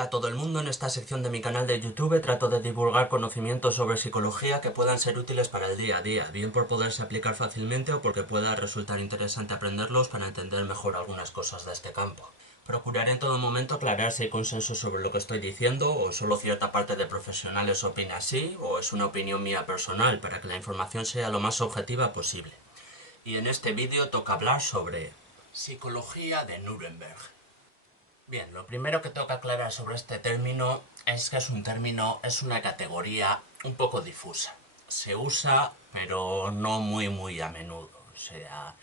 Hola a todo el mundo, en esta sección de mi canal de YouTube trato de divulgar conocimientos sobre psicología que puedan ser útiles para el día a día, bien por poderse aplicar fácilmente o porque pueda resultar interesante aprenderlos para entender mejor algunas cosas de este campo. Procuraré en todo momento aclarar si hay consenso sobre lo que estoy diciendo o solo cierta parte de profesionales opina así o es una opinión mía personal para que la información sea lo más objetiva posible. Y en este vídeo toca hablar sobre psicología de Nuremberg. Bien, lo primero que tengo que aclarar sobre este término es que es un término, es una categoría un poco difusa. Se usa, pero no muy a menudo. O sea,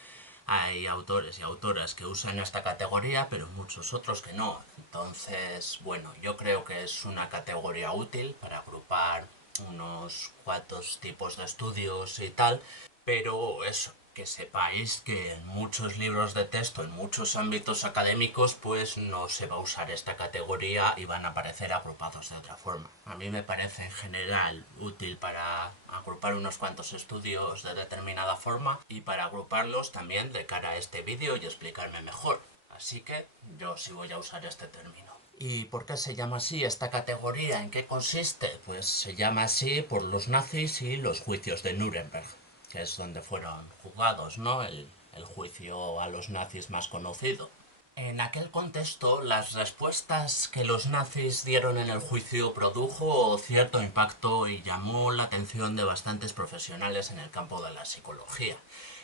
hay autores y autoras que usan esta categoría, pero muchos otros que no. Entonces, bueno, yo creo que es una categoría útil para agrupar unos cuantos tipos de estudios y tal, pero eso, que sepáis que en muchos libros de texto, en muchos ámbitos académicos, pues no se va a usar esta categoría y van a aparecer agrupados de otra forma. A mí me parece en general útil para agrupar unos cuantos estudios de determinada forma y para agruparlos también de cara a este vídeo y explicarme mejor. Así que yo sí voy a usar este término. ¿Y por qué se llama así esta categoría? ¿En qué consiste? Pues se llama así por los nazis y los juicios de Nuremberg, que es donde fueron juzgados, ¿no? El juicio a los nazis más conocido. En aquel contexto, las respuestas que los nazis dieron en el juicio produjo cierto impacto y llamó la atención de bastantes profesionales en el campo de la psicología.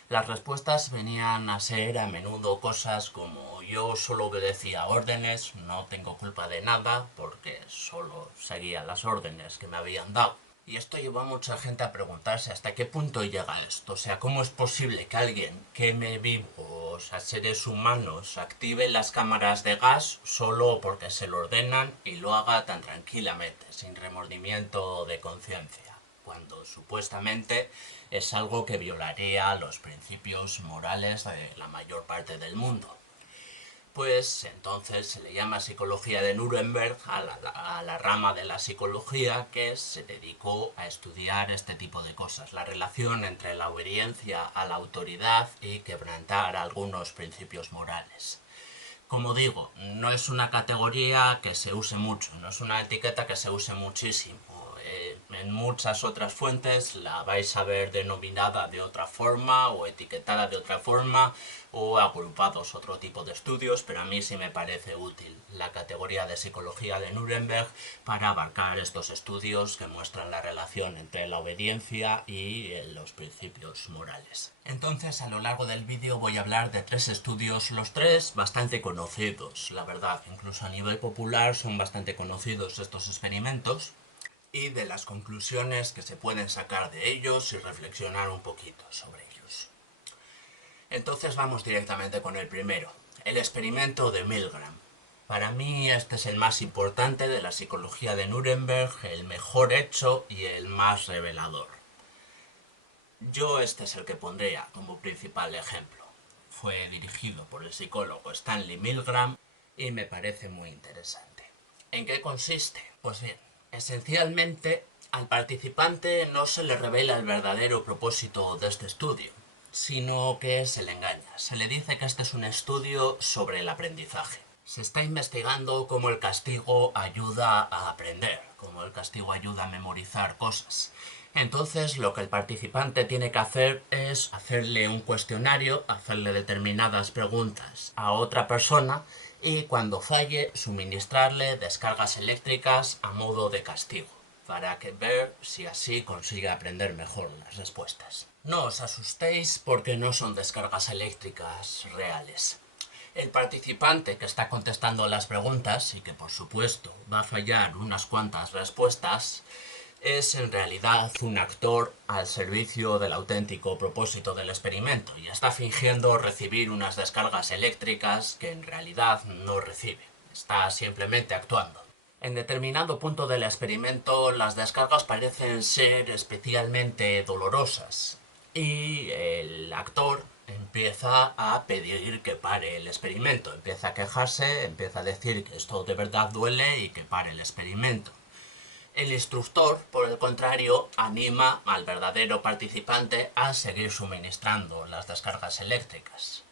Las respuestas venían a ser a menudo cosas como: yo solo obedecía órdenes, no tengo culpa de nada porque solo seguía las órdenes que me habían dado. Y esto llevó a mucha gente a preguntarse hasta qué punto llega esto. O sea, ¿cómo es posible que alguien queme vivos a seres humanos, active las cámaras de gas solo porque se lo ordenan y lo haga tan tranquilamente, sin remordimiento de conciencia, cuando supuestamente es algo que violaría los principios morales de la mayor parte del mundo? Pues entonces se le llama psicología de Nuremberg a la rama de la psicología que se dedicó a estudiar este tipo de cosas, la relación entre la obediencia a la autoridad y quebrantar algunos principios morales. Como digo, no es una categoría que se use mucho, no es una etiqueta que se use muchísimo. En muchas otras fuentes la vais a ver denominada de otra forma o etiquetada de otra forma o agrupados otro tipo de estudios, pero a mí sí me parece útil la categoría de psicología de Nuremberg para abarcar estos estudios que muestran la relación entre la obediencia y los principios morales. Entonces, a lo largo del vídeo voy a hablar de tres estudios, los tres bastante conocidos, la verdad, incluso a nivel popular son bastante conocidos estos experimentos, y de las conclusiones que se pueden sacar de ellos y reflexionar un poquito sobre ellos. Entonces vamos directamente con el primero, el experimento de Milgram. Para mí este es el más importante de la psicología de Nuremberg, el mejor hecho y el más revelador. Yo este es el que pondría como principal ejemplo. Fue dirigido por el psicólogo Stanley Milgram y me parece muy interesante. ¿En qué consiste? Pues bien, esencialmente al participante no se le revela el verdadero propósito de este estudio, sino que se le engaña. Se le dice que este es un estudio sobre el aprendizaje. Se está investigando cómo el castigo ayuda a aprender, cómo el castigo ayuda a memorizar cosas. Entonces lo que el participante tiene que hacer es hacerle un cuestionario, hacerle determinadas preguntas a otra persona y cuando falle suministrarle descargas eléctricas a modo de castigo, para ver si así consigue aprender mejor las respuestas. No os asustéis porque no son descargas eléctricas reales. El participante que está contestando las preguntas y que por supuesto va a fallar unas cuantas respuestas es en realidad un actor al servicio del auténtico propósito del experimento y está fingiendo recibir unas descargas eléctricas que en realidad no recibe. Está simplemente actuando. En determinado punto del experimento las descargas parecen ser especialmente dolorosas y el actor empieza a pedir que pare el experimento, empieza a quejarse, empieza a decir que esto de verdad duele y que pare el experimento. El instructor, por el contrario, anima al verdadero participante a seguir suministrando las descargas eléctricas.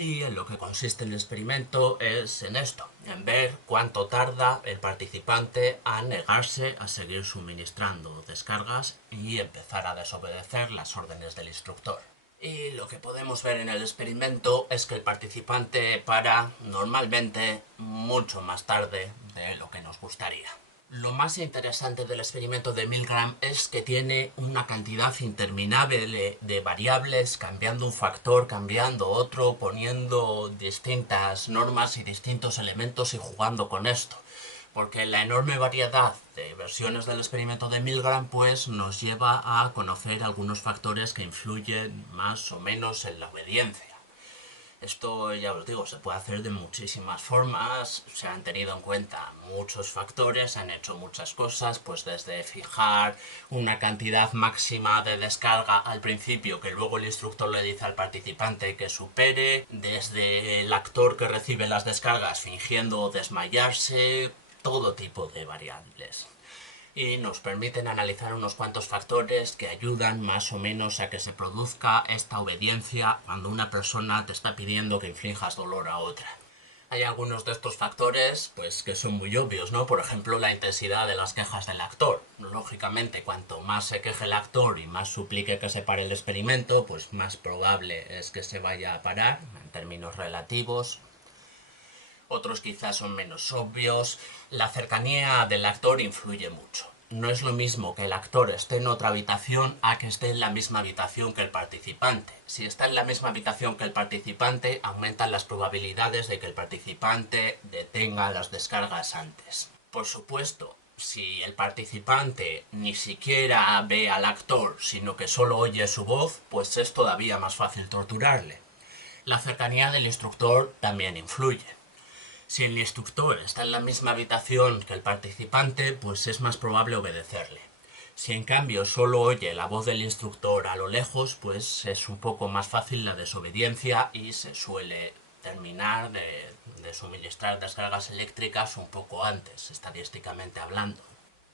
Y en lo que consiste el experimento es en esto, en ver cuánto tarda el participante a negarse a seguir suministrando descargas y empezar a desobedecer las órdenes del instructor. Y lo que podemos ver en el experimento es que el participante para normalmente mucho más tarde de lo que nos gustaría. Lo más interesante del experimento de Milgram es que tiene una cantidad interminable de variables, cambiando un factor, cambiando otro, poniendo distintas normas y distintos elementos y jugando con esto. Porque la enorme variedad de versiones del experimento de Milgram pues nos lleva a conocer algunos factores que influyen más o menos en la obediencia. Esto, ya os digo, se puede hacer de muchísimas formas, se han tenido en cuenta muchos factores, se han hecho muchas cosas, pues desde fijar una cantidad máxima de descarga al principio que luego el instructor le dice al participante que supere, desde el actor que recibe las descargas fingiendo desmayarse, todo tipo de variables. Y nos permiten analizar unos cuantos factores que ayudan más o menos a que se produzca esta obediencia cuando una persona te está pidiendo que inflijas dolor a otra. Hay algunos de estos factores pues que son muy obvios, ¿no? Por ejemplo, la intensidad de las quejas del actor. Lógicamente, cuanto más se queje el actor y más suplique que se pare el experimento, pues más probable es que se vaya a parar en términos relativos. Otros quizás son menos obvios. La cercanía del actor influye mucho. No es lo mismo que el actor esté en otra habitación a que esté en la misma habitación que el participante. Si está en la misma habitación que el participante, aumentan las probabilidades de que el participante detenga las descargas antes. Por supuesto, si el participante ni siquiera ve al actor, sino que solo oye su voz, pues es todavía más fácil torturarle. La cercanía del instructor también influye. Si el instructor está en la misma habitación que el participante, pues es más probable obedecerle. Si en cambio solo oye la voz del instructor a lo lejos, pues es un poco más fácil la desobediencia y se suele terminar de suministrar descargas eléctricas un poco antes, estadísticamente hablando.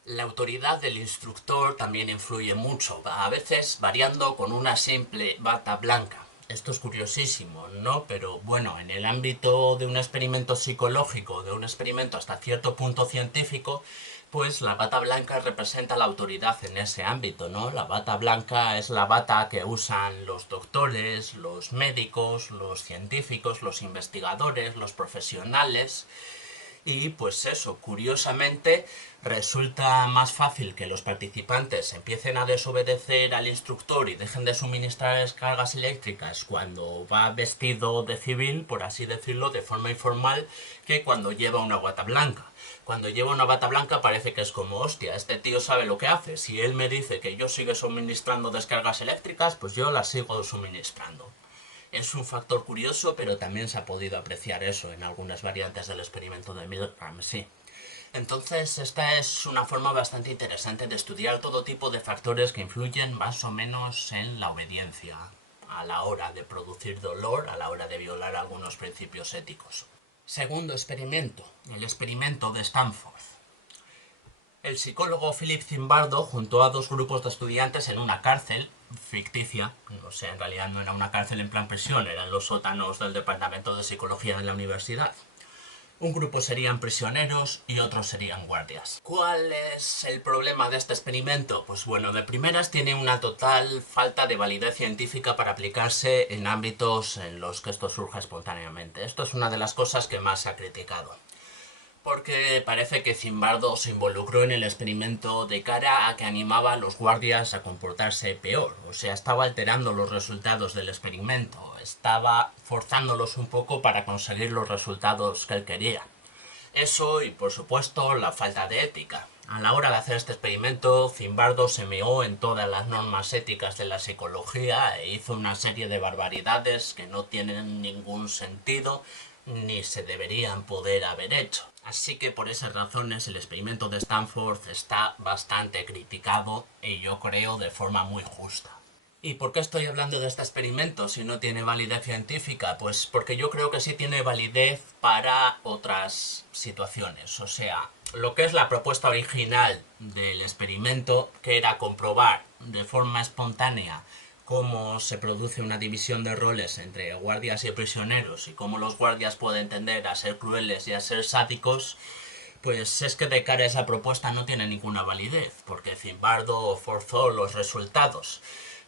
La autoridad del instructor también influye mucho, a veces variando con una simple bata blanca. Esto es curiosísimo, ¿no? Pero bueno, en el ámbito de un experimento psicológico, de un experimento hasta cierto punto científico, pues la bata blanca representa la autoridad en ese ámbito, ¿no? La bata blanca es la bata que usan los doctores, los médicos, los científicos, los investigadores, los profesionales. Y pues eso, curiosamente, resulta más fácil que los participantes empiecen a desobedecer al instructor y dejen de suministrar descargas eléctricas cuando va vestido de civil, por así decirlo, de forma informal, que cuando lleva una bata blanca. Cuando lleva una bata blanca parece que es como, hostia, este tío sabe lo que hace. Si él me dice que yo sigo suministrando descargas eléctricas, pues yo las sigo suministrando. Es un factor curioso, pero también se ha podido apreciar eso en algunas variantes del experimento de Milgram, sí. Entonces, esta es una forma bastante interesante de estudiar todo tipo de factores que influyen más o menos en la obediencia, a la hora de producir dolor, a la hora de violar algunos principios éticos. Segundo experimento, el experimento de Stanford. El psicólogo Philip Zimbardo juntó a dos grupos de estudiantes en una cárcel ficticia, o sea, en realidad no era una cárcel en plan prisión, eran los sótanos del departamento de psicología de la universidad. Un grupo serían prisioneros y otros serían guardias. ¿Cuál es el problema de este experimento? Pues bueno, de primeras tiene una total falta de validez científica para aplicarse en ámbitos en los que esto surja espontáneamente. Esto es una de las cosas que más se ha criticado. Porque parece que Zimbardo se involucró en el experimento de cara a que animaba a los guardias a comportarse peor. O sea, estaba alterando los resultados del experimento, estaba forzándolos un poco para conseguir los resultados que él quería. Eso y, por supuesto, la falta de ética. A la hora de hacer este experimento, Zimbardo se meó en todas las normas éticas de la psicología e hizo una serie de barbaridades que no tienen ningún sentido ni se deberían poder haber hecho. Así que por esas razones el experimento de Stanford está bastante criticado y yo creo de forma muy justa. ¿Y por qué estoy hablando de este experimento si no tiene validez científica? Pues porque yo creo que sí tiene validez para otras situaciones. O sea, lo que es la propuesta original del experimento, que era comprobar de forma espontánea cómo se produce una división de roles entre guardias y prisioneros y cómo los guardias pueden tender a ser crueles y a ser sádicos, pues es que de cara a esa propuesta no tiene ninguna validez, porque Zimbardo forzó los resultados.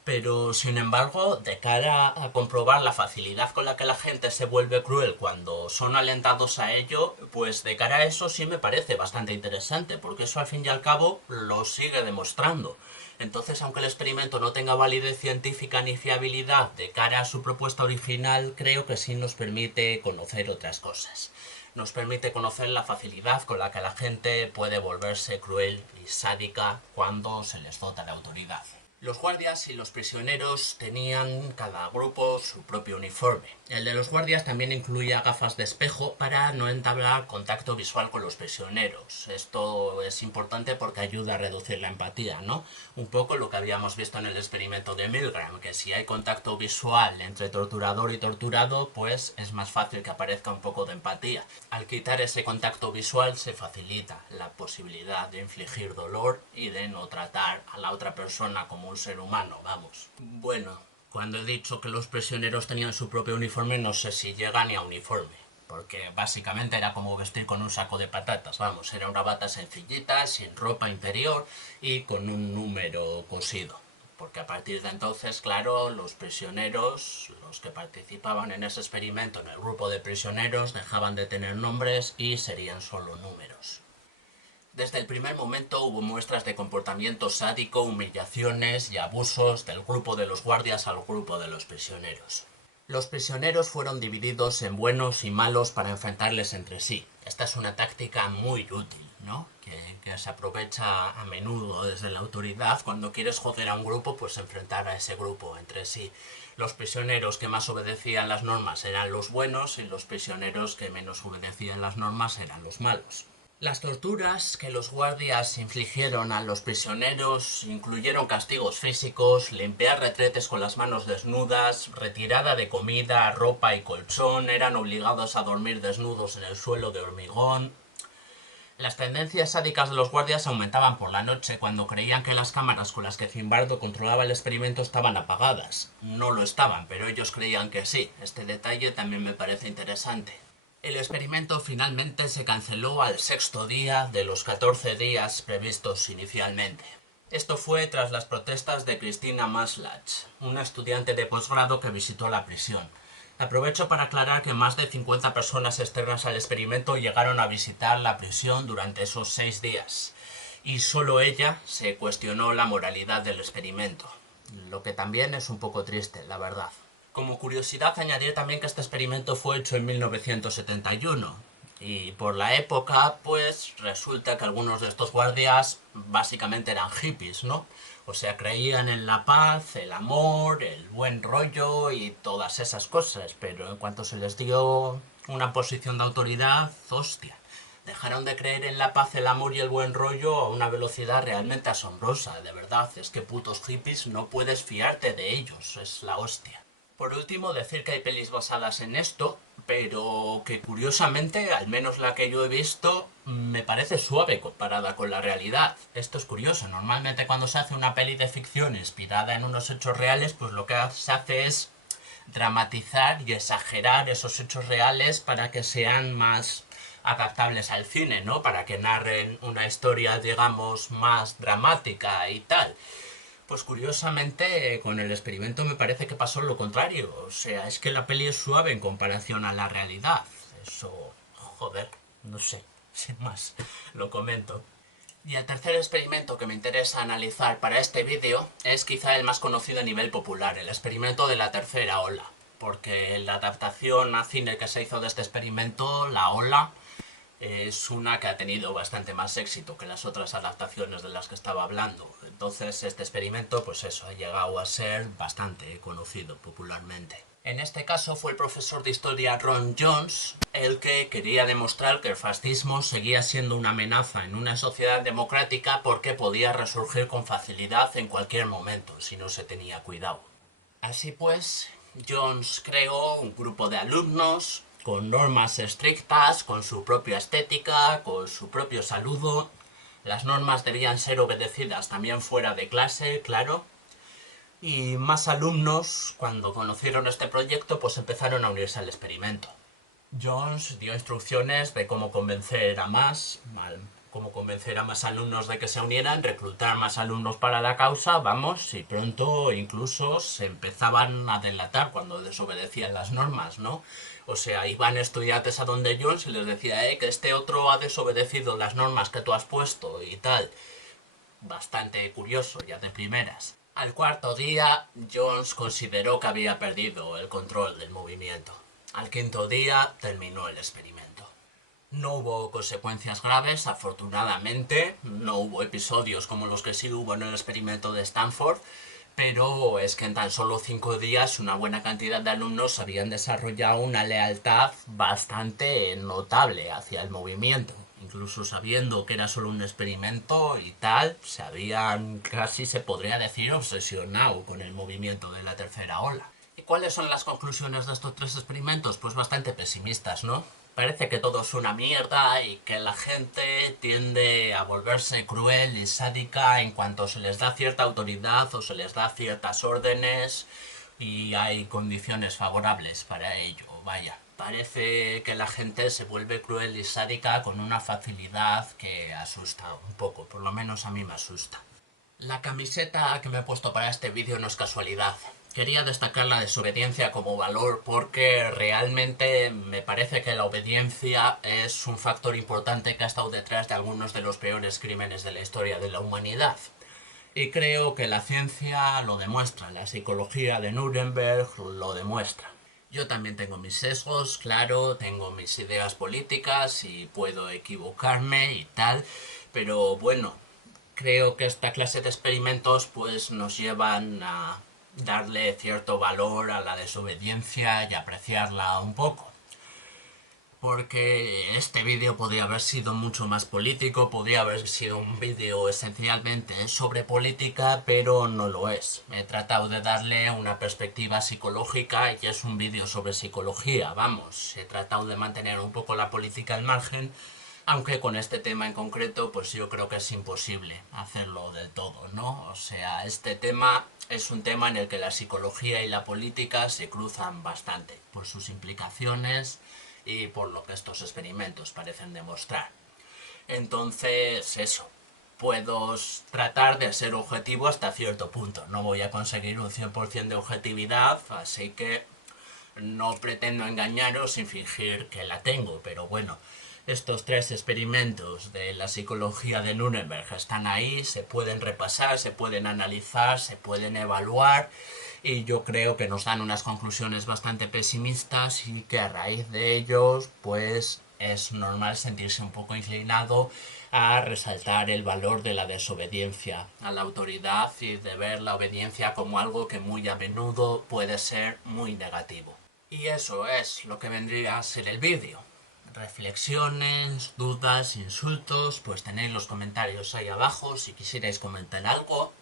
Pero, sin embargo, de cara a comprobar la facilidad con la que la gente se vuelve cruel cuando son alentados a ello, pues de cara a eso sí me parece bastante interesante, porque eso al fin y al cabo lo sigue demostrando. Entonces, aunque el experimento no tenga validez científica ni fiabilidad de cara a su propuesta original, creo que sí nos permite conocer otras cosas. Nos permite conocer la facilidad con la que la gente puede volverse cruel y sádica cuando se les dota de autoridad. Los guardias y los prisioneros tenían cada grupo su propio uniforme. El de los guardias también incluía gafas de espejo para no entablar contacto visual con los prisioneros. Esto es importante porque ayuda a reducir la empatía, ¿no? Un poco lo que habíamos visto en el experimento de Milgram, que si hay contacto visual entre torturador y torturado, pues es más fácil que aparezca un poco de empatía. Al quitar ese contacto visual se facilita la posibilidad de infligir dolor y de no tratar a la otra persona como un ser humano, vamos. Bueno, cuando he dicho que los prisioneros tenían su propio uniforme, no sé si llega ni a uniforme, porque básicamente era como vestir con un saco de patatas, vamos, era una bata sencillita, sin ropa interior y con un número cosido. Porque a partir de entonces, claro, los prisioneros, los que participaban en ese experimento en el grupo de prisioneros, dejaban de tener nombres y serían solo números. Desde el primer momento hubo muestras de comportamiento sádico, humillaciones y abusos del grupo de los guardias al grupo de los prisioneros. Los prisioneros fueron divididos en buenos y malos para enfrentarles entre sí. Esta es una táctica muy útil, ¿no? Que se aprovecha a menudo desde la autoridad. Cuando quieres joder a un grupo, pues enfrentar a ese grupo entre sí. Los prisioneros que más obedecían las normas eran los buenos y los prisioneros que menos obedecían las normas eran los malos. Las torturas que los guardias infligieron a los prisioneros incluyeron castigos físicos, limpiar retretes con las manos desnudas, retirada de comida, ropa y colchón, eran obligados a dormir desnudos en el suelo de hormigón. Las tendencias sádicas de los guardias aumentaban por la noche cuando creían que las cámaras con las que Zimbardo controlaba el experimento estaban apagadas. No lo estaban, pero ellos creían que sí. Este detalle también me parece interesante. El experimento finalmente se canceló al sexto día de los 14 días previstos inicialmente. Esto fue tras las protestas de Christina Maslach, una estudiante de posgrado que visitó la prisión. Aprovecho para aclarar que más de 50 personas externas al experimento llegaron a visitar la prisión durante esos 6 días, y solo ella se cuestionó la moralidad del experimento, lo que también es un poco triste, la verdad. Como curiosidad, añadir también que este experimento fue hecho en 1971 y por la época, pues resulta que algunos de estos guardias básicamente eran hippies, ¿no? O sea, creían en la paz, el amor, el buen rollo y todas esas cosas, pero en cuanto se les dio una posición de autoridad, hostia, dejaron de creer en la paz, el amor y el buen rollo a una velocidad realmente asombrosa, de verdad. Es que putos hippies no puedes fiarte de ellos, es la hostia. Por último, decir que hay pelis basadas en esto, pero que curiosamente, al menos la que yo he visto, me parece suave comparada con la realidad. Esto es curioso, normalmente cuando se hace una peli de ficción inspirada en unos hechos reales, pues lo que se hace es dramatizar y exagerar esos hechos reales para que sean más adaptables al cine, ¿no? Para que narren una historia, digamos, más dramática y tal. Pues curiosamente, con el experimento me parece que pasó lo contrario. O sea, es que la peli es suave en comparación a la realidad. Eso, joder, no sé, sin más, lo comento. Y el tercer experimento que me interesa analizar para este vídeo es quizá el más conocido a nivel popular, el experimento de la tercera ola. Porque la adaptación a cine que se hizo de este experimento, La Ola, es una que ha tenido bastante más éxito que las otras adaptaciones de las que estaba hablando. Entonces este experimento, pues eso, ha llegado a ser bastante conocido popularmente. En este caso fue el profesor de historia Ron Jones el que quería demostrar que el fascismo seguía siendo una amenaza en una sociedad democrática porque podía resurgir con facilidad en cualquier momento si no se tenía cuidado. Así pues, Jones creó un grupo de alumnos con normas estrictas, con su propia estética, con su propio saludo. Las normas debían ser obedecidas también fuera de clase, claro. Y más alumnos, cuando conocieron este proyecto, pues empezaron a unirse al experimento. Jones dio instrucciones de cómo convencer a más alumnos de que se unieran, reclutar más alumnos para la causa, vamos, y pronto incluso se empezaban a delatar cuando desobedecían las normas, ¿no? O sea, iban estudiantes a donde Jones y les decía, que este otro ha desobedecido las normas que tú has puesto y tal. Bastante curioso, ya de primeras. Al cuarto día, Jones consideró que había perdido el control del movimiento. Al quinto día, terminó el experimento. No hubo consecuencias graves, afortunadamente. No hubo episodios como los que sí hubo en el experimento de Stanford, pero es que en tan solo 5 días una buena cantidad de alumnos habían desarrollado una lealtad bastante notable hacia el movimiento. Incluso sabiendo que era solo un experimento y tal, se habían, casi se podría decir, obsesionado con el movimiento de la tercera ola. ¿Y cuáles son las conclusiones de estos 3 experimentos? Pues bastante pesimistas, ¿no? Parece que todo es una mierda y que la gente tiende a volverse cruel y sádica en cuanto se les da cierta autoridad o se les da ciertas órdenes y hay condiciones favorables para ello, vaya. Parece que la gente se vuelve cruel y sádica con una facilidad que asusta un poco, por lo menos a mí me asusta. La camiseta que me he puesto para este vídeo no es casualidad. Quería destacar la desobediencia como valor porque realmente me parece que la obediencia es un factor importante que ha estado detrás de algunos de los peores crímenes de la historia de la humanidad. Y creo que la ciencia lo demuestra, la psicología de Nuremberg lo demuestra. Yo también tengo mis sesgos, claro, tengo mis ideas políticas y puedo equivocarme y tal, pero bueno, creo que esta clase de experimentos pues nos llevan a darle cierto valor a la desobediencia y apreciarla un poco. Porque este vídeo podría haber sido mucho más político, podría haber sido un vídeo esencialmente sobre política, pero no lo es. He tratado de darle una perspectiva psicológica y es un vídeo sobre psicología, vamos. He tratado de mantener un poco la política al margen, aunque con este tema en concreto, pues yo creo que es imposible hacerlo del todo, ¿no? O sea, este tema es un tema en el que la psicología y la política se cruzan bastante, por sus implicaciones y por lo que estos experimentos parecen demostrar. Entonces, eso. Puedo tratar de ser objetivo hasta cierto punto. No voy a conseguir un 100% de objetividad, así que no pretendo engañaros sin fingir que la tengo, pero bueno, estos 3 experimentos de la psicología de Nuremberg están ahí, se pueden repasar, se pueden analizar, se pueden evaluar y yo creo que nos dan unas conclusiones bastante pesimistas y que a raíz de ellos pues es normal sentirse un poco inclinado a resaltar el valor de la desobediencia a la autoridad y de ver la obediencia como algo que muy a menudo puede ser muy negativo. Y eso es lo que vendría a ser el vídeo. Reflexiones, dudas, insultos, pues tenéis los comentarios ahí abajo si quisierais comentar algo.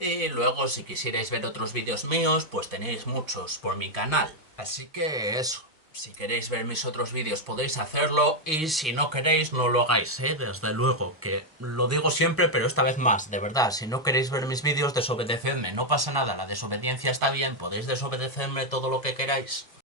Y luego si quisierais ver otros vídeos míos, pues tenéis muchos por mi canal. Así que eso. Si queréis ver mis otros vídeos podéis hacerlo y si no queréis no lo hagáis, desde luego, que lo digo siempre pero esta vez más, de verdad, si no queréis ver mis vídeos desobedecedme, no pasa nada, la desobediencia está bien, podéis desobedecerme todo lo que queráis.